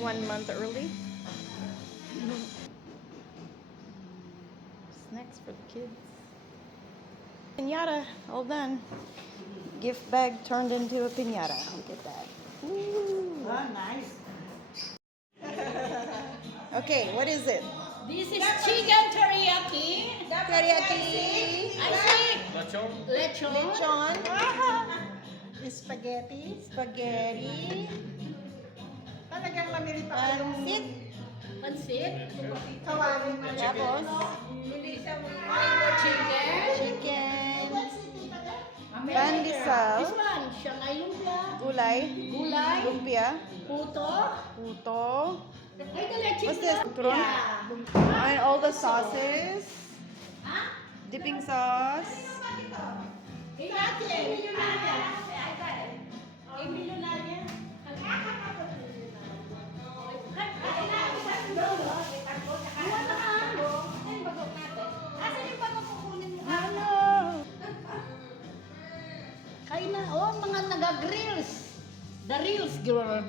1 month early. Snacks for the kids. Piñata, all done. Gift bag turned into a piñata. Look at that. Ooh. Oh, nice. Okay, what is it? This is chicken teriyaki. Teriyaki. I see Lechon? lechon. Lechon. Spaghetti. Spaghetti. Talagang mamili pa kayo. Pansit. Pansit. Kawali na. Tapos, Chicken. chicken. This Pandesal. one, Shanghai lumpia. Gulay. Gulay. Lumpia. Puto. Puto. Ay, the leche What's this? Turon? Yeah. And all the sauces. Ha? Dipping sauce. Ate, milyonarya. Ay, milyonarya. Kain na. Oh, mga naga-grills. The reels, girl.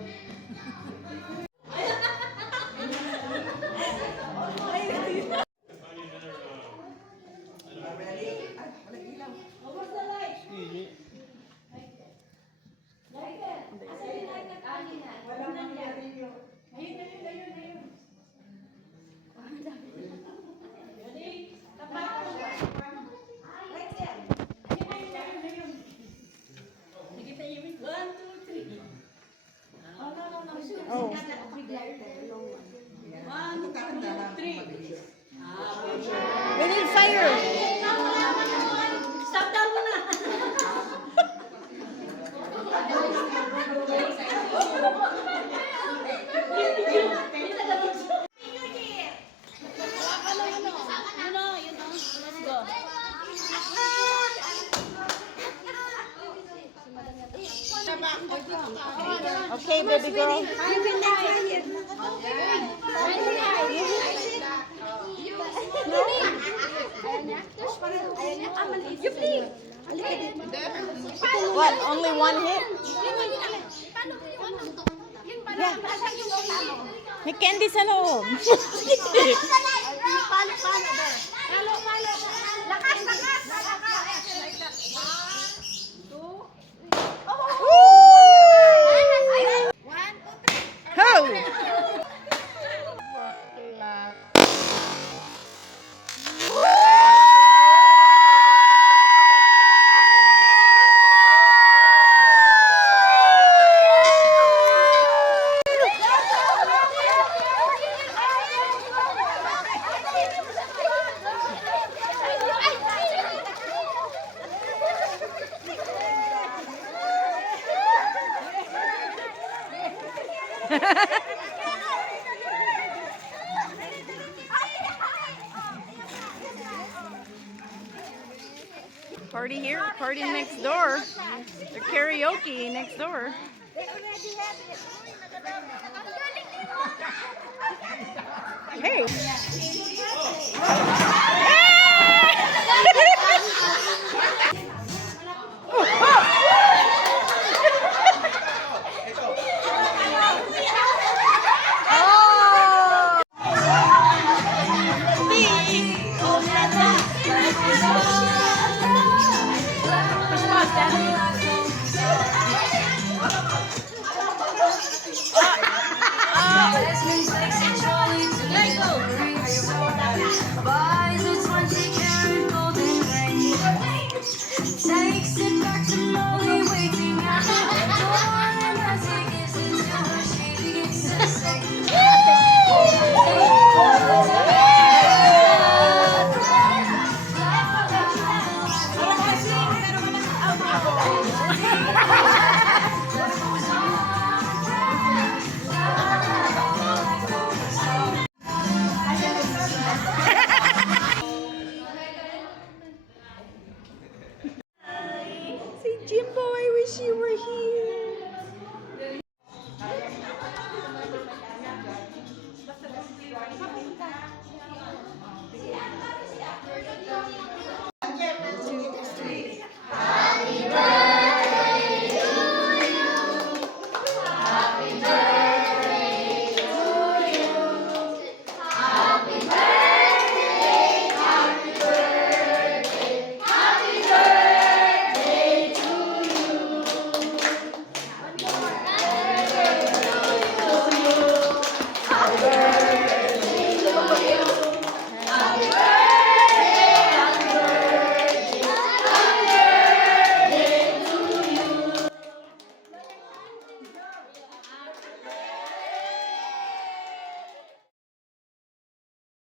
Oh. We need fire. Stop down muna. Let's go. Okay, baby girl. What? Only one hit? Yeah. May candy sa loob. Party here, party next door. The karaoke next door. Hey. Say, Jimbo, I wish you were here.